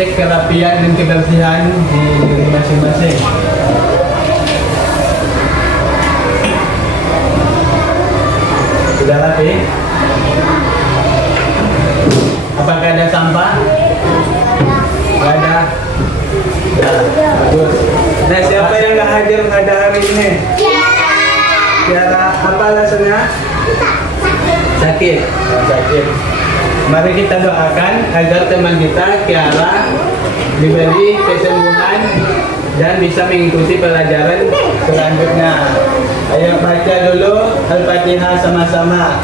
mengecek kerapian dan kebersihan di diri masing-masing. Sudah rapi? Apakah ada sampah? Tidak ada. Ya, bagus. Nah, siapa yang nggak hadir pada hari ini? Tiara, apa alasannya? Sakit. Oh, sakit. Mari kita doakan agar teman kita Tiara diberi kesembuhan dan bisa mengikuti pelajaran selanjutnya. Ayo baca dulu Al-Fatihah sama-sama.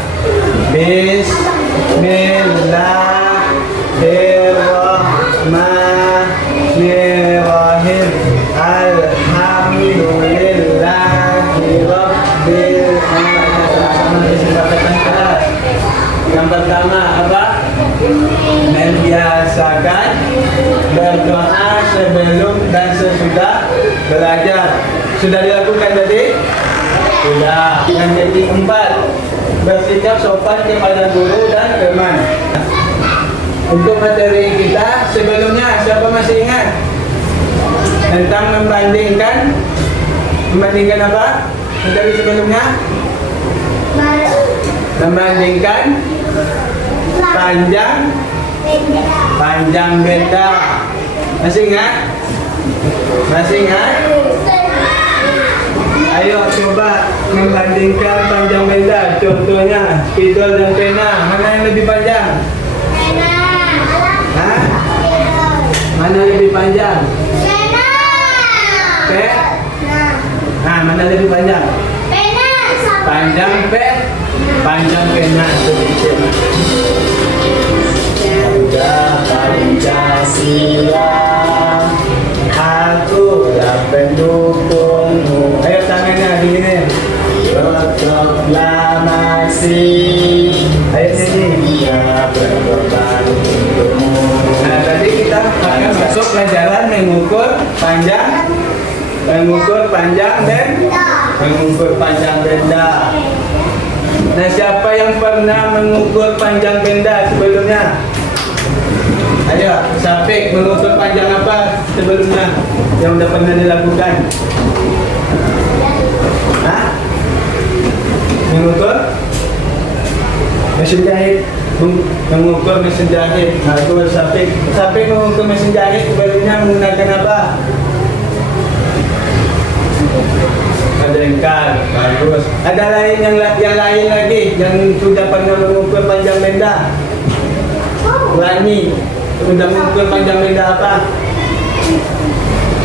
Bismillahirrahmanirrahim. Alhamdulillahi rabbil alamin. Yang pertama apa? Membiasakan berdoa sebelum dan sesudah belajar. Sudah dilakukan tadi? Sudah. Yang keempat, bersikap sopan kepada guru dan teman. Untuk materi kita sebelumnya, siapa masih ingat? Tentang membandingkan apa? Materi sebelumnya? Membandingkan panjang benda. Masih ingat? Masih ingat? Ayo coba membandingkan panjang benda. Contohnya spidol dan pena, mana yang lebih panjang? Pena. Hah? Mana lebih panjang? Pena. Nah, mana lebih panjang? Pena. Panjang pena. Pancasila, aku dan pendukungmu. Ayo tangannya begini. Proklamasi. Ayo sini. Ya berkorban untukmu. Nah, tadi kita akan masuk pelajaran mengukur panjang benda. Nah, siapa yang pernah mengukur panjang benda sebelumnya? Ayo, Syafiq, mengukur panjang apa sebelumnya yang udah pernah dilakukan? Hah? Mengukur mesin jahit. Mengukur mesin jahit. Nah, itu Syafiq. Syafiq mengukur mesin jahit sebelumnya menggunakan apa? Jengkal. Bagus. Ada lain yang lain lagi yang sudah pernah mengukur panjang benda? Lani sudah mengukur panjang benda apa?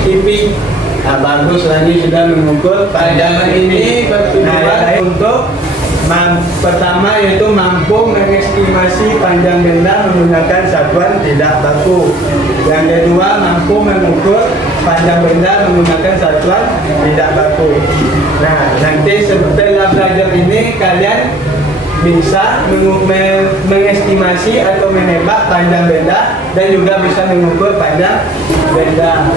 TV. Nah, bagus, Lani sudah mengukur panjang ini bertujuan untuk pertama yaitu mampu mengestimasi panjang benda menggunakan satuan tidak baku. Yang kedua, mampu mengukur panjang benda menggunakan satuan tidak baku. Nah, nanti setelah belajar ini kalian bisa mengestimasi atau menebak panjang benda dan juga bisa mengukur panjang benda.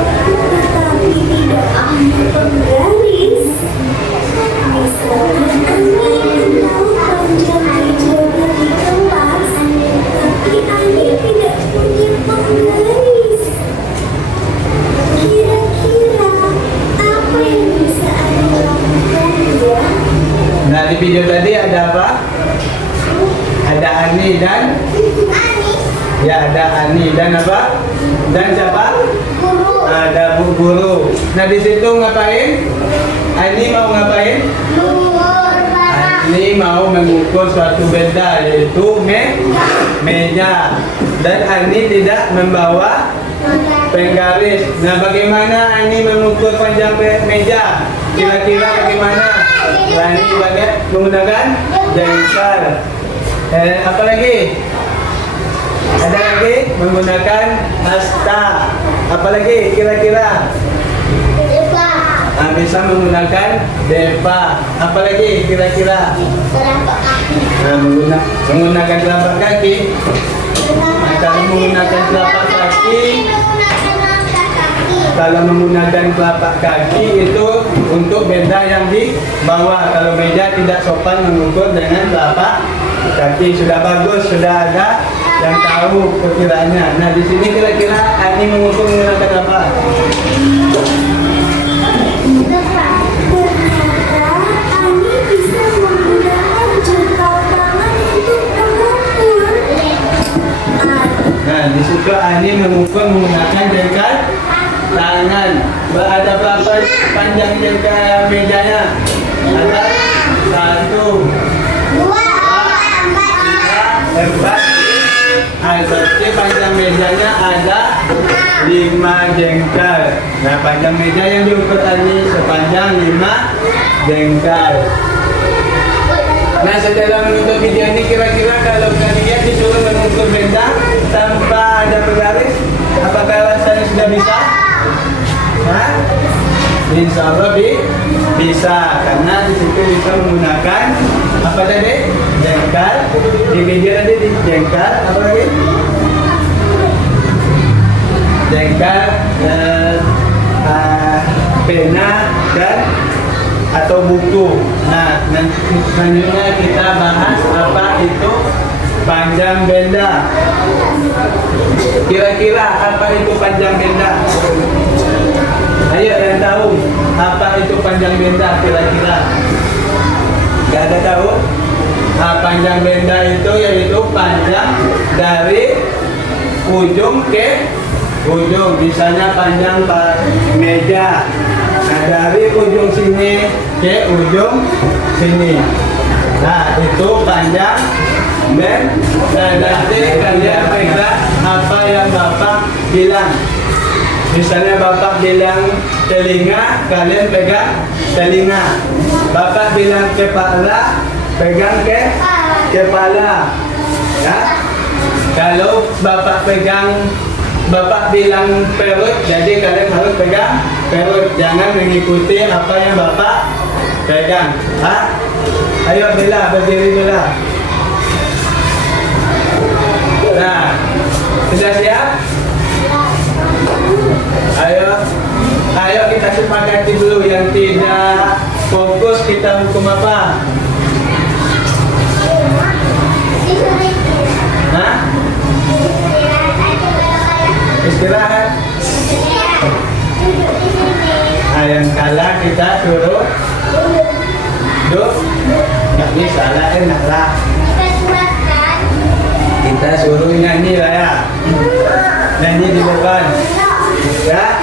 Nah, di video tadi ada apa? Ada Ani dan ya, ada Ani dan apa? Dan siapa? Guru. Ada Bu Guru. Nah, di situ ngapain? Ani mau ngapain? Ani mau mengukur suatu benda yaitu meja. Dan Ani tidak membawa penggaris. Nah, bagaimana Ani mengukur panjang meja? Kira-kira bagaimana? Ani menggunakan jengkal. Apa lagi? Ada lagi menggunakan asta. Apa lagi kira-kira? Depa. Nah, bisa menggunakan depa. Apa lagi kira-kira? Telapak kaki. Nah, menggunakan telapak kaki. Kalau menggunakan telapak kaki, kalau menggunakan telapak kaki itu untuk benda yang di bawah. Kalau meja tidak sopan mengukur dengan telapak kaki sudah bagus, sudah ada yang tahu perkiraannya. Nah, di sini kira-kira Ani mengukur menggunakan apa? Ternyata Ani bisa menggunakan jengkal tangan untuk mengukur. Nah, di situ Ani mengukur menggunakan jengkal tangan. Ada berapa panjang jengkal mejanya? Ada 1, 2, 4. Berarti panjang mejanya ada 5 jengkal. Nah, panjang meja yang diukur tadi sepanjang 5 jengkal. Nah, setelah menutup video ini, kira-kira kalau kalian disuruh mengukur benda tanpa ada penggaris, apakah rasanya sudah bisa? Hah? Insya Allah bisa, karena di situ bisa menggunakan apa tadi? Jengkal. Di video tadi di jengkal apa lagi? Jengkal, pena dan atau buku. Nah, selanjutnya kita bahas apa itu panjang benda. Kira-kira apa itu panjang benda? Ayo yang tahu apa itu panjang benda kira-kira? Gak ada tahu? Nah, panjang benda itu yaitu panjang dari ujung ke ujung. Misalnya panjang meja. Nah, dari ujung sini ke ujung sini. Nah, itu panjang benda. Nanti kalian pegang apa yang Bapak bilang. Misalnya Bapak bilang telinga, kalian pegang telinga. Bapak bilang kepala, pegang ke kepala. Ya. Kalau Bapak bilang perut, jadi kalian harus pegang perut. Jangan mengikuti apa yang Bapak pegang. Hah? Ayo Bella, berdiri Bella. Nah, sudah siap? Ayo kita sepakati dulu, yang tidak fokus kita hukum apa? Hah? Istirahat. Nah, yang kalah kita suruh duduk. Nggak bisa lah, enak lah. Kita suruh nyanyi lah ya. Nyanyi di depan. Ya.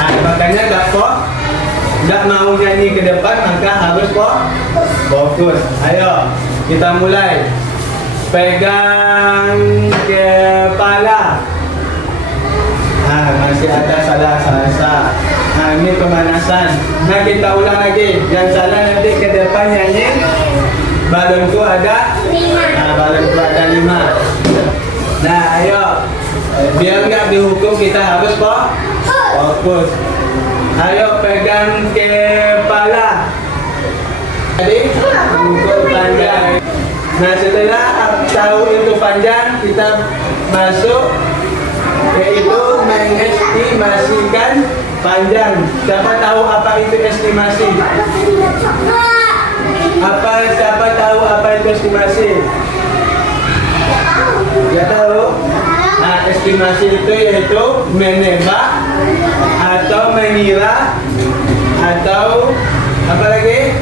Nah, makanya nggak mau nyanyi ke depan, maka harus fokus. Ayo, kita mulai. Pegang kepala. Nah, masih ada salah. Nah, ini pemanasan. Nah, kita ulang lagi. Yang salah nanti ke depan nyanyi. Balonku ada 5. Nah, balonku ada 5. Nah, ayo. Biar nggak dihukum, kita harus fokus. Ayo pegang kepala. Jadi ukur panjang. Nah, setelah tahu itu panjang, kita masuk ke itu mengestimasikan panjang. Siapa tahu apa itu estimasi? Siapa tahu apa itu estimasi? Ya tahu? Nah, estimasi itu yaitu menebak atau mengira atau apa lagi?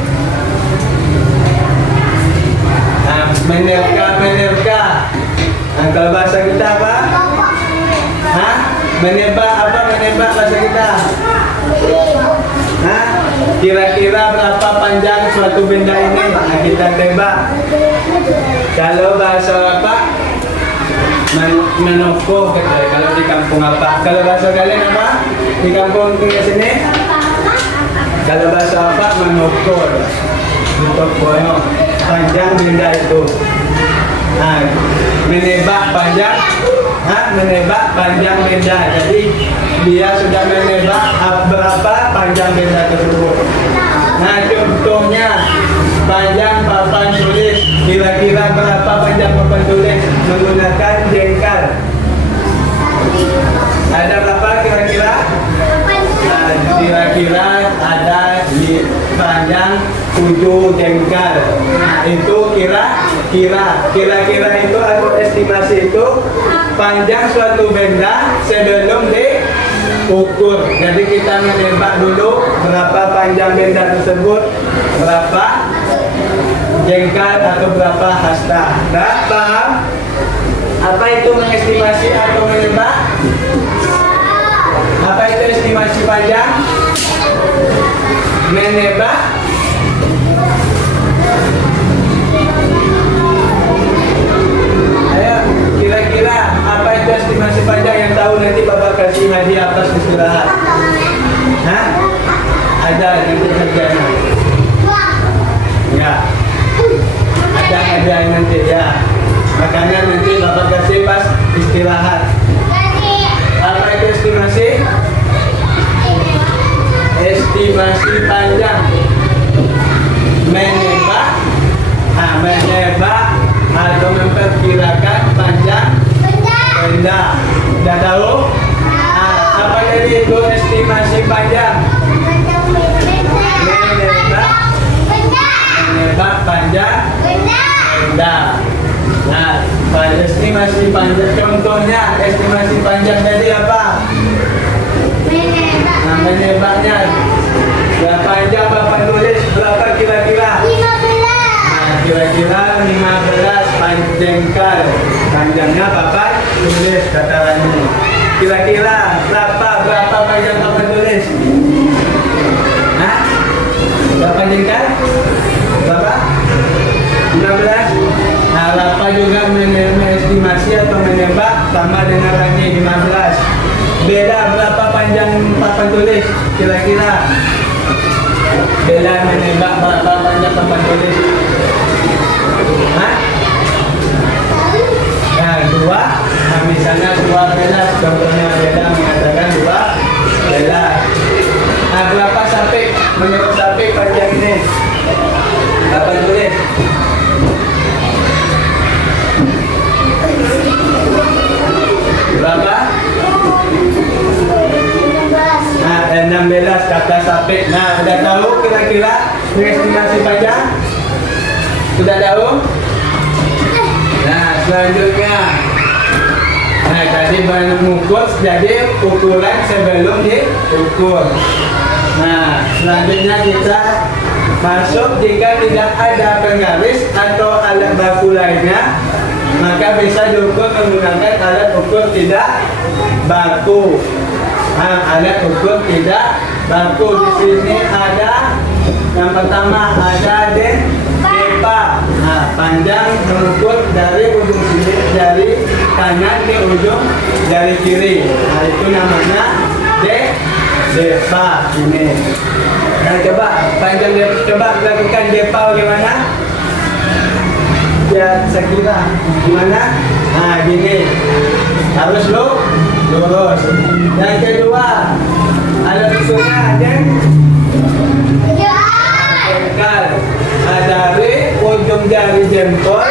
Nah, menerka. Nah, kalau bahasa kita apa? Hah? Menebak apa? Menebak bahasa kita? Hah? Kira-kira berapa panjang suatu benda ini? Nah, kita tebak. Kalau bahasa apa? Menoko gitu. Kalau di kampung apa? Kalau bahasa kalian apa? Di kampung tinggal sini? Kalau bahasa apa? Menoko. Untuk boyong. Panjang benda itu. Nah, menebak panjang. Menebak panjang benda. Jadi dia sudah menebak berapa panjang benda tersebut. Nah, contohnya panjang papan tulis. Kira-kira berapa panjang papan tulis menggunakan jengkal? Ada berapa kira-kira? Nah, kira-kira ada di panjang 7 jengkal. Nah, itu kira-kira itu atau estimasi itu panjang suatu benda sebelum diukur. Jadi kita menebak dulu berapa panjang benda tersebut, berapa jengkal atau berapa hasta. Nah, paham? Apa itu mengestimasi atau menebak? Apa itu estimasi panjang? Menebak? Ayo, kira-kira apa itu estimasi panjang yang tahu nanti Bapak kasih hadiah atas istirahat? Hah? Ada nanti kerjanya? Ya. Ada hadiah nanti ya. Makanya nanti Bapak kasih pas istirahat. Apa itu estimasi? Estimasi panjang. Menebak atau memperkirakan panjang benda. Sudah tahu? Apa jadi itu estimasi panjang? Menebak panjang benda. Nah, pada estimasi panjang, contohnya estimasi panjang tadi apa? Nah, menebaknya. Berapa panjang Bapak tulis? Berapa kira-kira? 15. Nah, kira-kira 15 jengkal. Panjangnya Bapak tulis katarannya. Kira-kira berapa panjang Bapak tulis? Hah? Berapa jengkal? Berapa? 15. Nah, berapa juga estimasi atau menebak sama dengan rangi 15. Beda berapa panjang papan tulis? Kira-kira beda menebak berapa panjang papan tulis? Hah? Nah, 2. Nah, misalnya 2 belas, contohnya beda mengatakan 2 belas. Nah, berapa sampai menurut sampai panjang ini? Papan tulis? Berapa? Nah, 16 kata sampai. Nah, udah tahu kira-kira estimasi panjang? Sudah tahu? Nah, selanjutnya. Nah, tadi mengukur jadi ukuran sebelum diukur. Nah, selanjutnya kita masuk jika tidak ada penggaris atau alat baku lainnya, maka bisa diukur menggunakan alat ukur tidak baku. Nah, alat ukur tidak baku di sini ada yang pertama ada depa. Nah, panjang mengukur dari ujung sini dari kanan ke ujung dari kiri. Nah, itu namanya depa ini. Nah, coba panjang coba lakukan depa bagaimana? Ya, sekira gimana? Nah, gini. Harus lurus. Yang kedua, ada usulnya jengkal. Dari ujung jari jempol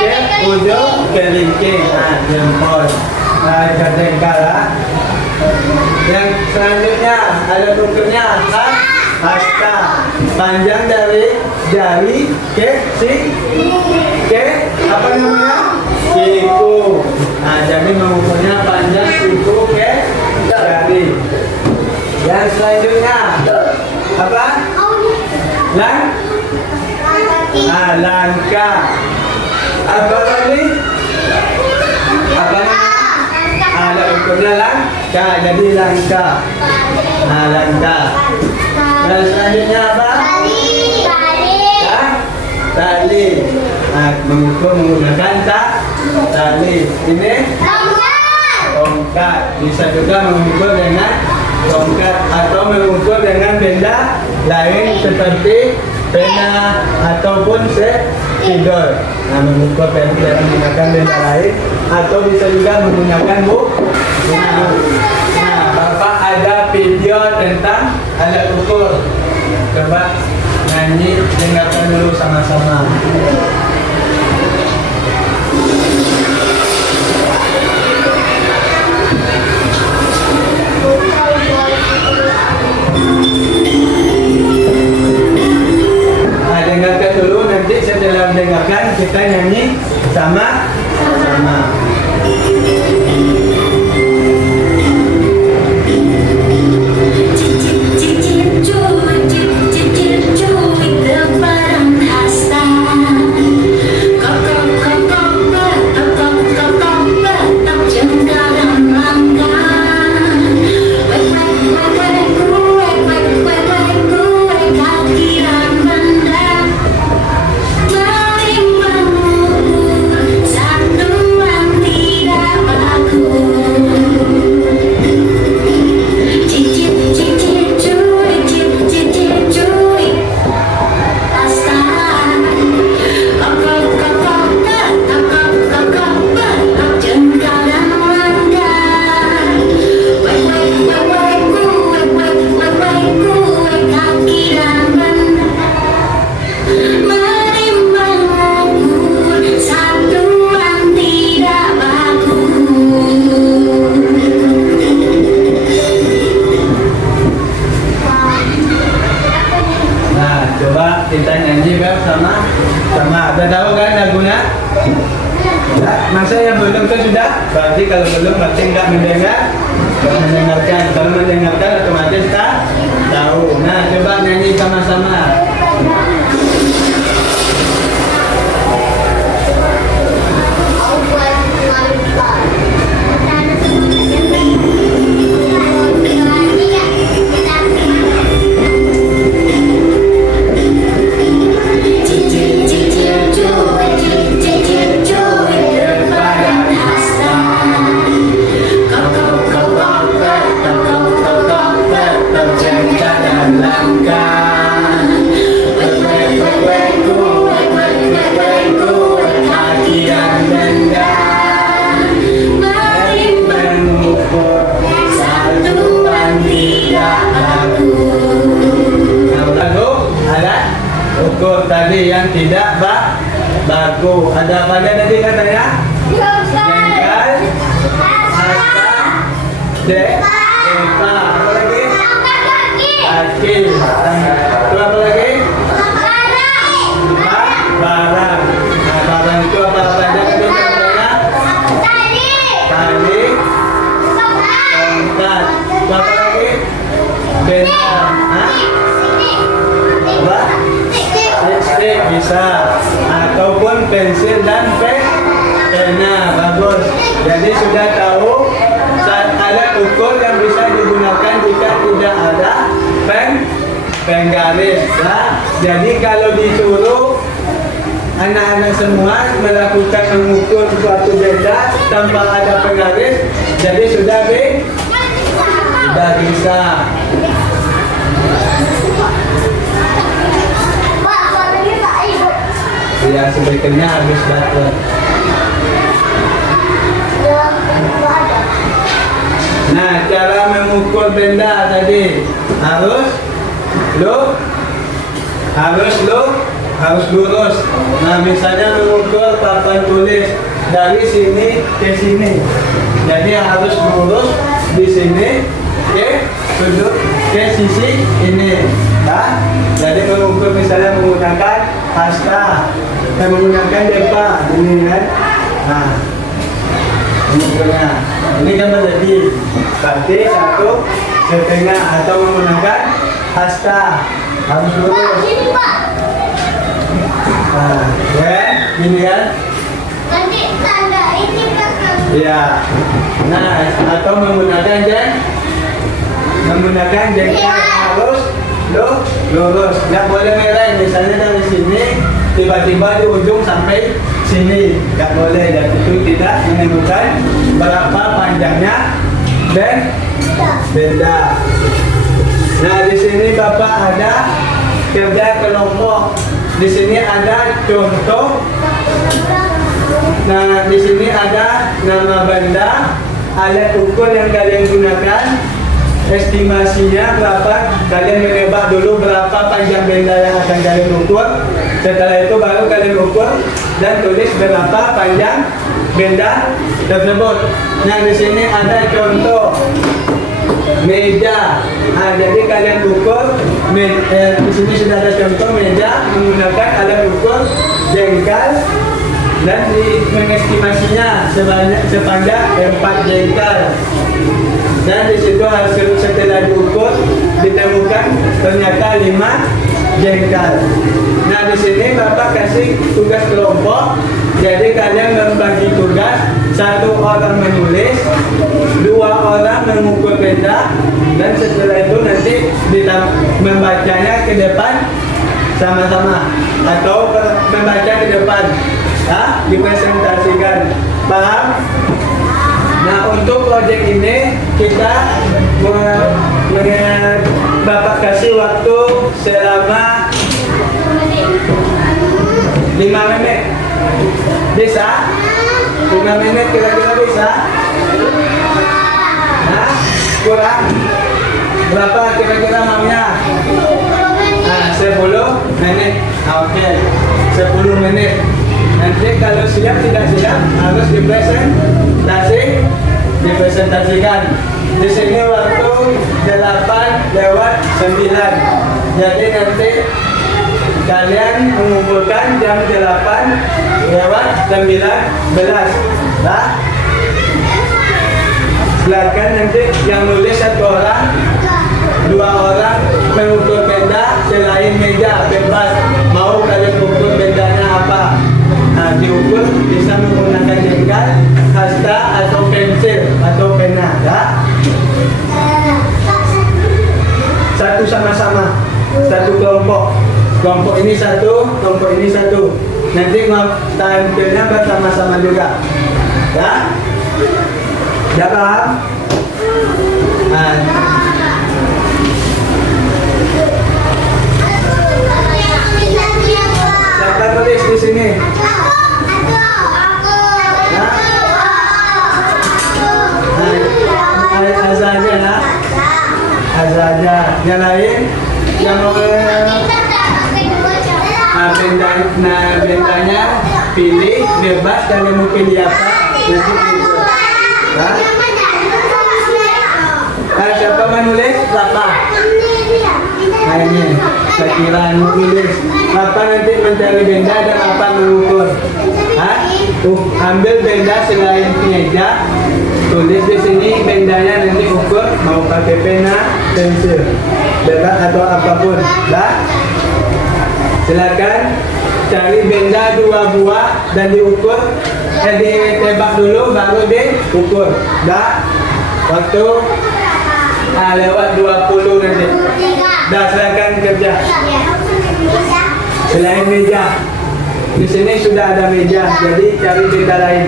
ke ujung kelingking. Nah, jempol. Nah, jengkal lah. Yang selanjutnya ada ukurnya hasta. Panjang dari jari ke apa namanya? Siku. Nah, jadi mengukurnya panjang siku ke jari. Yang selanjutnya apa? Langkah. Apa tadi? Apa namanya? Ada ukurnya langkah. Jadi langkah. Nah, langkah. Dan selanjutnya apa? Tali. Nah, mengukur menggunakan tali. Ini tongkat. Bisa juga mengukur dengan tongkat atau mengukur dengan benda lain seperti pena ataupun spidol. Nah, mengukur menggunakan benda lain atau bisa juga menggunakan buku. Nah, Bapak ada video tentang alat ukur. Coba nyanyi, dengarkan dulu sama-sama. Berarti kalau belum berarti nggak mendengar, nggak mendengarkan. Kalau mendengarkan otomatis tak tahu. Nah, coba nyanyi sama-sama. Ukur tadi yang tidak baku. Ada apa aja tadi katanya? Jengkal, asta, depa, apa lagi? Kaki. Itu apa lagi? Barang. Nah, barang itu apa aja tadi katanya? Tali, tongkat. Itu apa lagi? Benda. Apa? Lipstick bisa, ataupun pensil dan pena. Bagus. Jadi sudah tahu alat ukur yang bisa digunakan jika tidak ada penggaris. Nah, jadi kalau disuruh anak-anak semua melakukan mengukur suatu benda tanpa ada penggaris, jadi sudah bisa. Yang sebaiknya habis baterai. Nah, cara mengukur benda tadi harus lurus. Nah, misalnya mengukur papan tulis dari sini ke sini, jadi harus lurus di sini ke sudut ke sisi ini. Nah, jadi mengukur misalnya menggunakan asta, menggunakan depa ini kan. Nah, mengukurnya ini kan menjadi berarti 1,5 atau menggunakan asta harus lurus. Nah, ya, gini kan? Nanti tanda ini belakang. Ya. Nah, atau menggunakan jengkal harus lurus. Nggak boleh mereng. Misalnya dari sini tiba-tiba di ujung sampai sini, nggak boleh. Dan itu tidak menentukan berapa panjangnya benda. Nah, di sini Bapak ada kerja kelompok. Di sini ada contoh. Nah, di sini ada nama benda, alat ukur yang kalian gunakan, estimasinya berapa. Kalian menebak dulu berapa panjang benda yang akan kalian ukur. Setelah itu baru kalian ukur dan tulis berapa panjang benda tersebut. Nah, di sini ada contoh meja. Nah, jadi kalian ukur di sini sudah ada contoh meja menggunakan alat ukur jengkal dan mengestimasinya sepanjang 4 jengkal. Dan di situ hasil setelah diukur ditemukan ternyata 5 jengkal. Nah, di sini Bapak kasih tugas kelompok. Jadi kalian membagi tugas, 1 orang menulis, 2 orang mengukur benda, dan setelah itu nanti membacanya ke depan sama-sama atau membaca ke depan, dipresentasikan. Paham? Nah, untuk proyek ini kita Bapak kasih waktu selama 5 menit. Bisa? 5 menit kira-kira bisa? Nah, kurang? Berapa kira-kira maunya? Nah, 10 menit. Oke, 10 menit. Nanti kalau siap tidak siap harus dipresentasikan. Di sini waktu 8:09. Jadi nanti kalian mengumpulkan jam 8:19. Nah, Silakan nanti yang nulis satu orang, dua orang mengukur benda selain meja, bebas mau kalian ukur bendanya apa. Nah, diukur bisa menggunakan jengkal, hasta atau pensil atau pena, ya. Satu sama-sama, satu kelompok. Kelompok ini satu, kelompok ini satu. Nanti tampilnya bersama-sama juga, ya. Ya paham? Nah. Siapa tulis di sini? Azaja, nah. Azaja. Yang lain? Yang mau bendanya pilih bebas, kalian mau pilih apa? Nanti siapa menulis? Berapa? Nah ini, saya kira menulis. Apa nanti mencari benda dan apa mengukur? Hah? Ambil benda selain meja, tulis di sini bendanya, nanti ukur mau pakai pena, pensil, bebas atau apapun. Dah? Silakan cari benda 2 buah dan diukur. Ditebak dulu baru diukur. Dah? Waktu lewat 20 nanti. Dah, silakan kerja. Selain meja. Di sini sudah ada meja, jadi cari benda lain.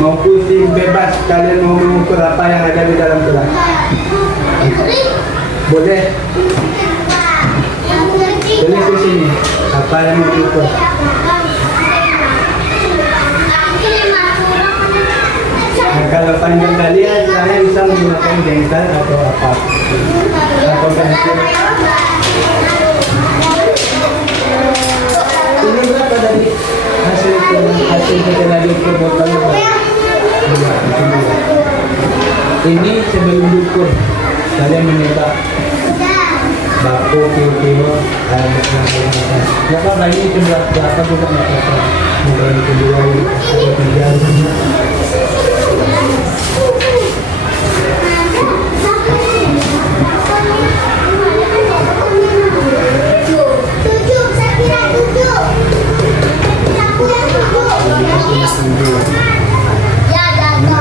Mau pusing bebas, kalian mau mengukur apa yang ada di dalam kelas. Boleh. Tulis di sini apa yang mau diukur. Nah, kalau panjang kalian, kalian bisa menggunakan jengkal atau apa, atau pensil. Ini berapa tadi hasil setelah diukur botolnya? Ini sebelum diukur, kalian menebak baku, kilo, nggak apa-apa, ini sebelah berapa juga nggak apa-apa. Mulai kedua, ketiga.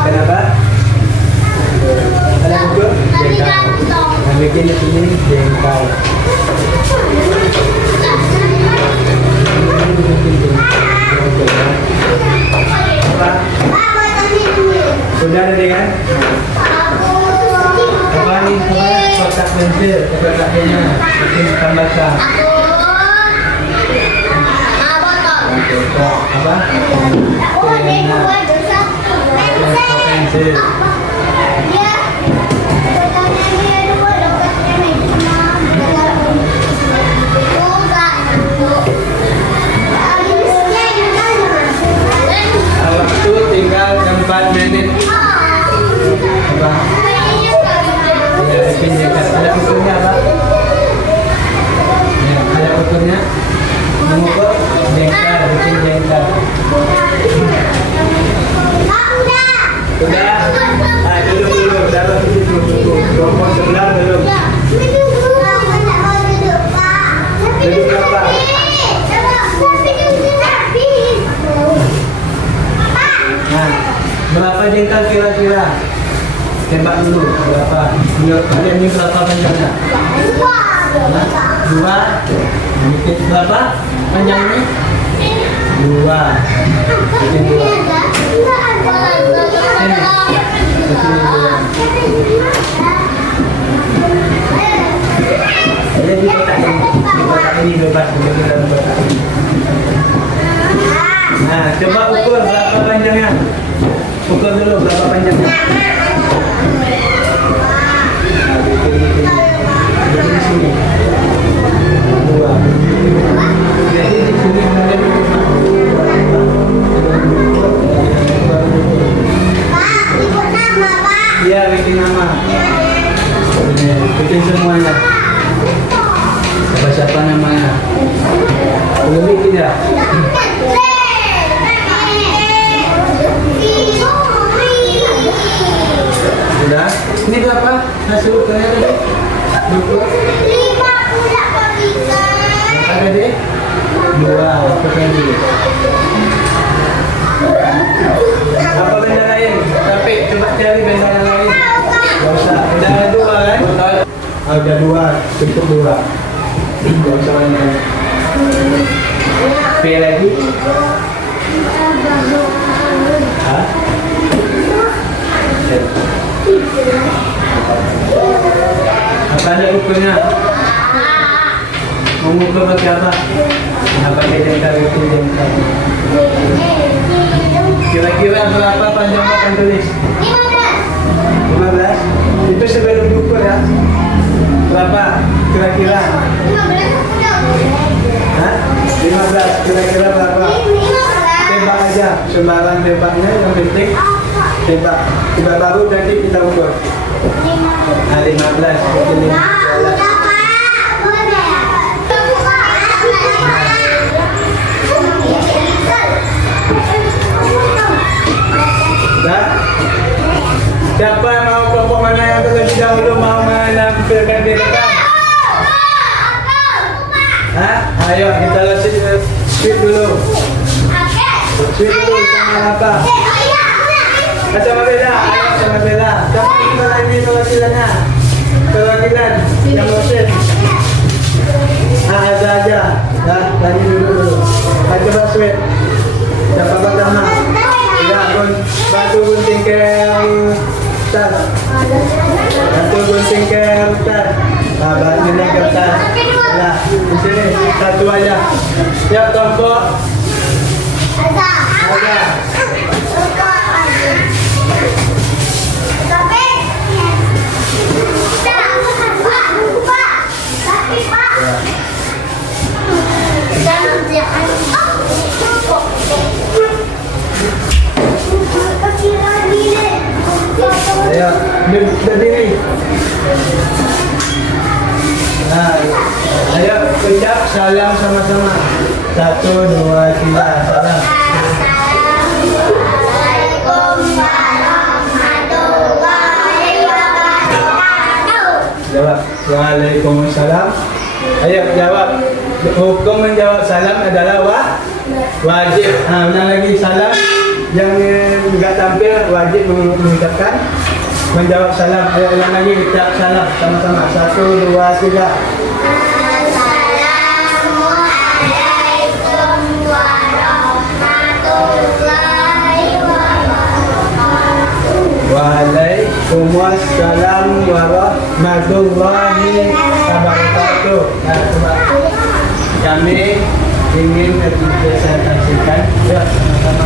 Kenapa? Ada ukur? Jengkal. Nah, bikin di sini jengkal. Apa? Sudah ada kan? Apa ini? Kotak pensil, kotaknya bikin tambahkan. Apa? Pensil. Waktu tinggal 4 menit. Apa? Ya, bikin jengkal. Ada ukurnya apa? Ya, ada ukurnya. Mengukur jengkal, bikin jengkal. Sudah? Ah, duduk. Dalam situ duduk. Kelompok sebelah belum. Duduk berapa? Nah, berapa jengkal kira-kira? Tembak dulu, berapa? Kalian ini berapa panjangnya? Nah, 2. Bikin berapa panjangnya? 2. Bikin 2. Jadi di kotak ini bebas, dalam kotak ini. Nah, coba ukur berapa panjangnya. Ukur dulu berapa panjangnya. Nah, bikin di sini. 2. Jadi di sini kalian iya, bikin nama. Ini, bikin semuanya. Siapa namanya? Belum bikin ya? Sudah? Ini berapa hasil ukurnya tadi? Buku? 50 pakai. Ada deh? 2, pakai dulu. Apa benda lain? Tapi coba cari benda yang lain. Gak usah. Udah ada 2 kan? Oh, udah 2. Cukup 2. Gak usah banyak. P lagi? Hah? Apa ada ukurnya? Mau ukur pakai apa? Pakai jengkal itu jengkal. Kira-kira berapa panjang papan tulis? 15. Itu sebelum diukur ya. Berapa? Kira-kira? 15. 15. Kira-kira berapa? Tembak aja. Sembarang tembaknya yang penting tembak. Tembak baru nanti kita ukur. 15. Dah? Siapa yang mau kelompok mana yang terlebih dahulu mau menampilkan diri kan? Hah? Ayo kita lihat sweet dulu. Sweet dulu sama apa? Sama Bella. Ayo sama Bella. Siapa kita lagi perwakilannya? Perwakilan yang motif. Ada aja. Dah, lagi dulu. Ayo coba sweet. Siapa pertama? Ya, batu gunting kertas. Batu gunting kertas. Nah, batu gunting kertas. Nah, di sini satu aja. Siap kelompok. Ada. Ayo, berdiri. Nah, ayo ucap salam sama-sama. 1, 2, 3, salam. Assalamualaikum warahmatullahi wabarakatuh. Jawab. Waalaikumsalam. Ayo jawab. Hukum menjawab salam adalah wajib. Nah, ulang lagi salam. Yang enggak tampil wajib mengucapkan menjawab salam. Ayo ulang lagi ucap salam sama-sama. 1, 2, 3. Assalamualaikum warahmatullahi wabarakatuh. Waalaikumsalam warahmatullahi wabarakatuh. Nah, coba. Kami ingin presentasikan. Ya, sama-sama.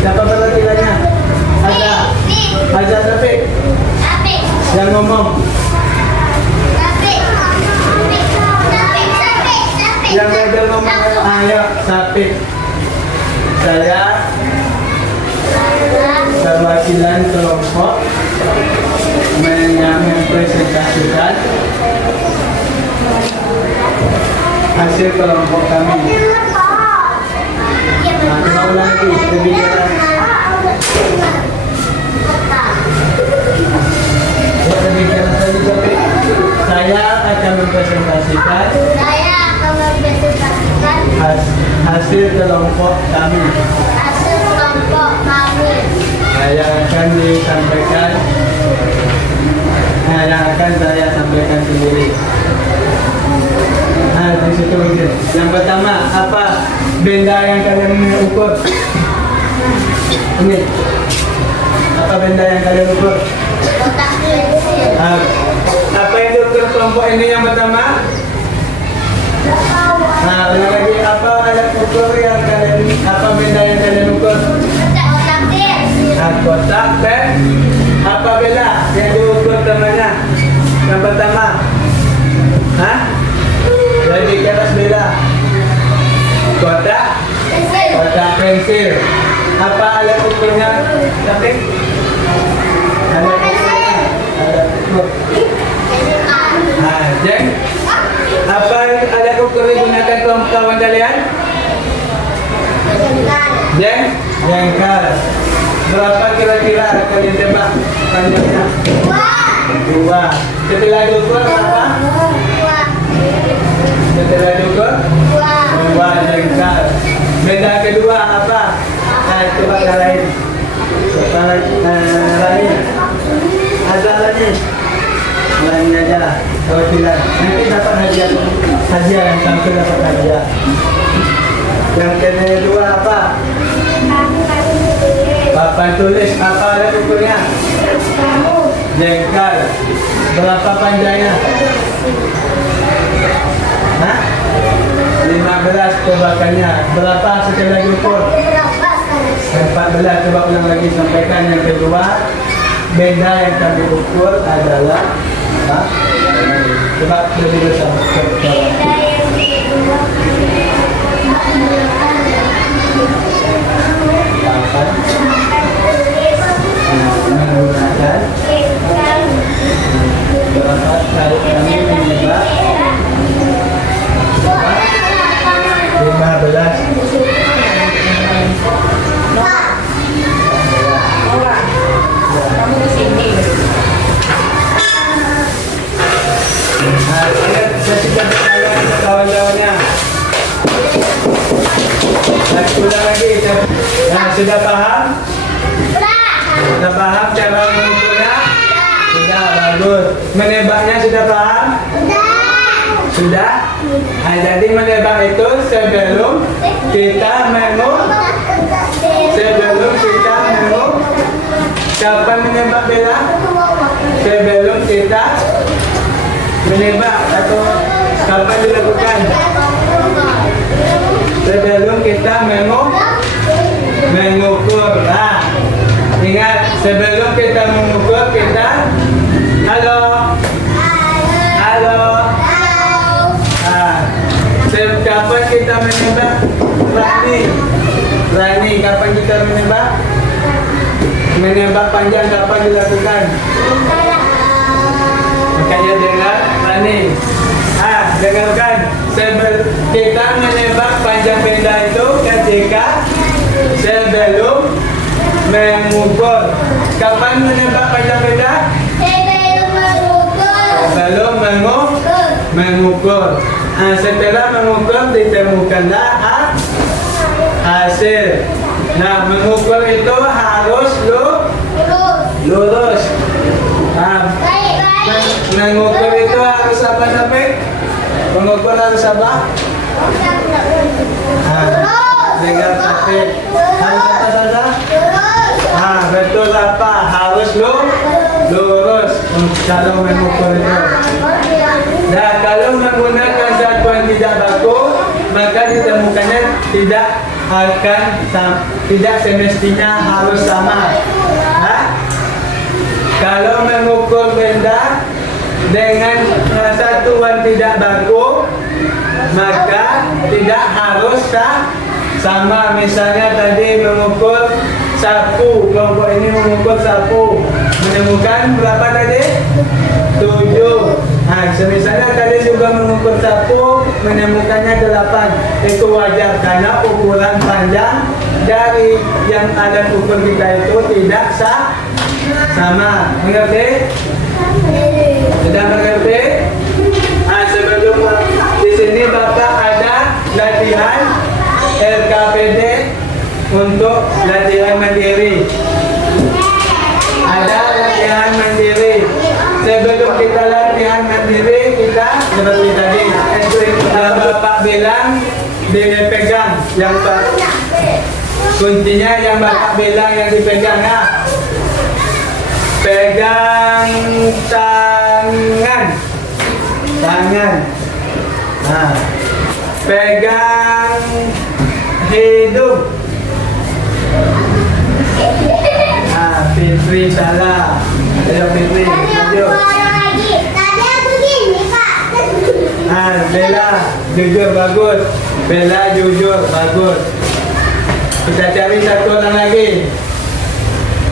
Siapa perwakilannya? Ada Taufik. Yang ngomong. Yang belajar ngomong. Ayo, Taufik. Saya perwakilan kelompok mempresentasikan hasil kelompok kami. Nah, kita ulang lagi kebijakan. Kebijakan tadi Taufik. Saya akan mempresentasikan hasil kelompok kami. Yang akan disampaikan, yang akan saya sampaikan sendiri. Nah, di situ mungkin. Yang pertama, apa benda yang kalian ukur? Ini. Apa benda yang kalian ukur? Apa yang diukur kelompok ini yang pertama? Nah, ulang lagi. Apa alat ukur yang kalian? Apa benda yang kalian ukur? Kotak dan apa beda yang diukur temannya? Yang pertama, jadi keras beda. Kotak pensil. Apa alat ukurnya? Tapi alat ukurnya. Jeng. Apa alat ukur digunakan kawan kalian? Jengkal. Berapa kira-kira kalian tebak panjangnya? Dua. Setelah dukur apa? Setelah dukur? Dua jengkal. Benda kedua apa? Coba kalahin. Coba lagi. Ada lagi. Lain aja. Kalau tidak, nanti dapat hadiah yang sampai dapat hadiah. Yang kedua apa? Papan tulis apa ada ukurnya? Jengkal. Berapa panjangnya? Hah? 15 cobakannya. Berapa setelah diukur? 14. Coba ulang lagi sampaikan yang kedua. Benda yang kami ukur adalah apa? Coba lebih bersama. Menggunakan berapa kali kami menyebab 15. Kamu kesini. Nah, saya sudah kawan-kawannya. Ulang lagi. Nah, sudah paham? Sudah paham cara mengukurnya? Sudah, bagus. Menebaknya sudah paham? Sudah? Nah, jadi menebak itu sebelum kita kapan menebak bela? Sebelum kita menebak atau kapan dilakukan? Sebelum kita mengukur. Nah, ingat sebelum kita mengukur kita halo. Kapan kita menebak? Rani, kapan kita menebak? Menebak panjang kapan dilakukan? Makanya dengar, Rani. Dengarkan. Kita menebak panjang benda itu ketika sebelum mengukur. Kapan menebak panjang benda? Sebelum mengukur. Setelah mengukur ditemukanlah hasil. Nah, mengukur itu harus lurus. Mengukur itu harus apa sampai? Mengukur harus apa? Dengar sampai. Harus apa saja? Betul apa? Harus lurus. Kalau mengukur itu. Nah, kalau menggunakan satuan tidak baku, maka ditemukannya tidak semestinya harus sama. Kalau mengukur benda dengan satuan tidak baku, maka tidak harus sama. Misalnya tadi mengukur sapu, kelompok ini mengukur sapu, menemukan berapa tadi? 7. Misalnya tadi juga mengukur sapu, menemukannya 8. Itu wajar karena ukuran panjang dari yang ada ukur kita itu tidak sama. Mengerti? Sudah mengerti? Sebelum di sini Bapak ada latihan LKPD untuk latihan mandiri. Ada latihan mandiri. Sebelum kita latihan mandiri, kita seperti tadi. Bapak bilang dipegang yang kuncinya yang Bapak bilang yang dipegang ya. Pegang tangan. Nah, pegang hidung. Fitri salah. Ayo Fitri, ayo. Tadi aku gini, Pak. Bella, jujur bagus. Bella jujur bagus. Kita cari satu orang lagi.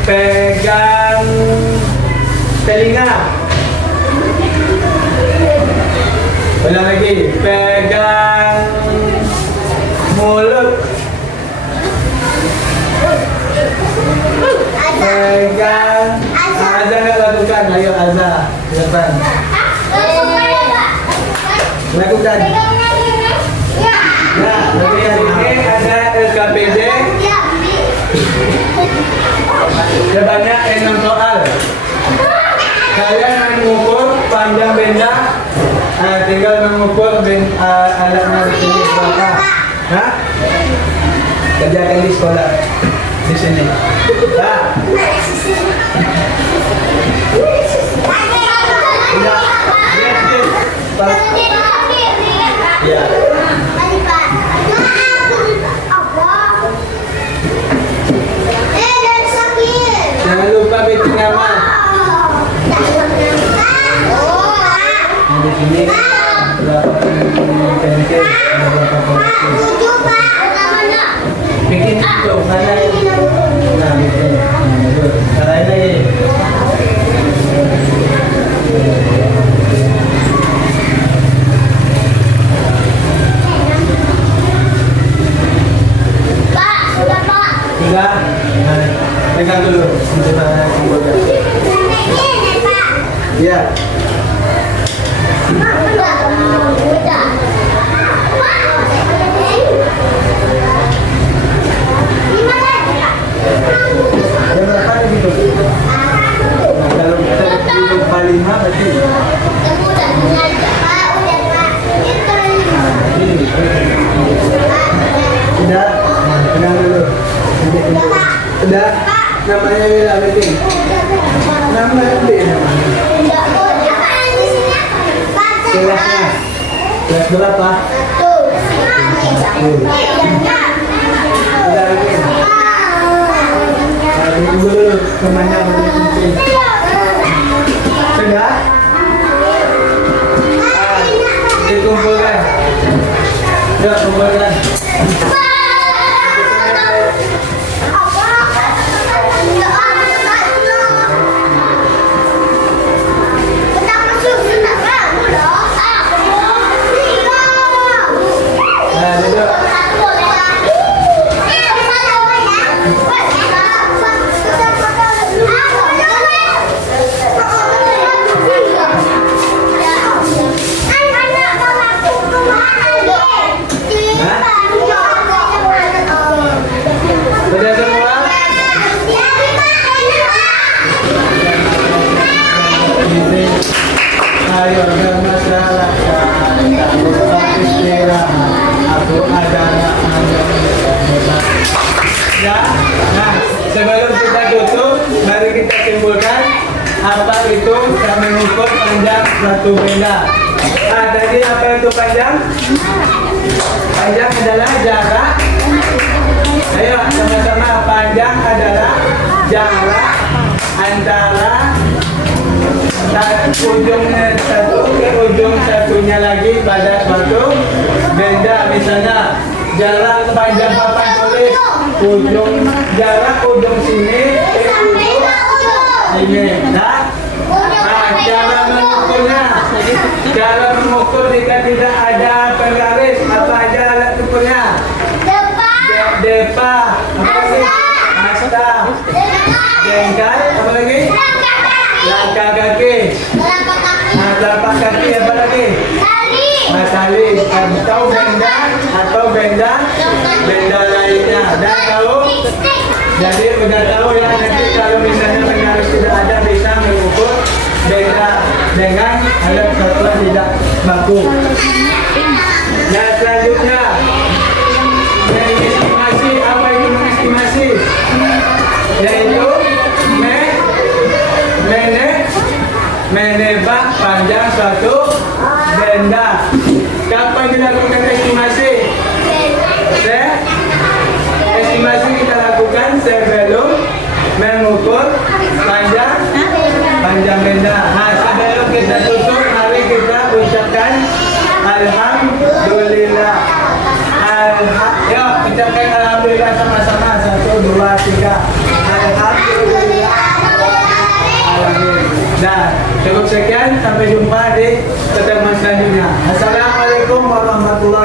Pegang telinga. Ulang lagi. Pegang mulut. Pegang. Azza nak lakukan. Ayo Azza. Depan. Lakukan. Nah, bagian ini ada LKPD. Sebanyak 6 soal. Kalian mengukur panjang benda. Tinggal mengukur alatnya di sini berapa. Hah? Kerjakan di sekolah. Di sini. Nah. Tidak. Ya. Jangan lupa bikin nama. Di sini berapa pencet, ada berapa koleksi. Bikin itu mana? Nah, bikin. Salahin lagi. Sudah. Nah, pegang dulu. Coba kumpulkan. Ya. Berapa gitu? Nah, kalau kita lupa 5 berarti sudah. Pegang dulu. Sudah. Namanya Wila berarti. Nama lebih namanya. Kelasnya. Kelas berapa? Sudah lagi. Tunggu dulu, temannya penting. Sudah? Dikumpulkan. Yuk, kumpulkan. Sudah semua? Ayo bermasyarakat, tak lupa istirahat. Aku adalah anak. Ya, nah sebelum kita tutup, mari kita simpulkan apa itu kami mengukur panjang suatu benda. Nah, tadi apa itu panjang? Panjang adalah jarak. Ayo sama-sama, panjang adalah jarak antara ujungnya satu ke ujung satunya lagi pada suatu benda. Misalnya jarak panjang papan tulis jarak ujung sini ke ujung sini. Nah, cara mengukurnya, cara mengukur jika tidak ada penggaris, apa aja alat ukurnya? Depa, apa lagi? Asta, jengkal, apa lagi? Langkah kaki. Telapak kaki, apa lagi? Tali. Atau benda lainnya. Dan tahu? Jadi udah tahu ya, nanti kalau misalnya penggaris tidak ada, bisa mengukur benda dengan alat satuan tidak baku. Nah, selanjutnya mengestimasi. Apa itu mengestimasi? Yaitu menebak panjang suatu benda. Kapan dilakukan estimasi? Estimasi kita lakukan sebelum mengukur panjang benda. Nah, sebelum kita tutup, mari kita ucapkan alhamdulillah. Yuk, ucapkan alhamdulillah sama-sama. 1, 2, 3. Alhamdulillah. Nah, cukup sekian. Sampai jumpa di pertemuan selanjutnya. Assalamualaikum warahmatullahi wabarakatuh.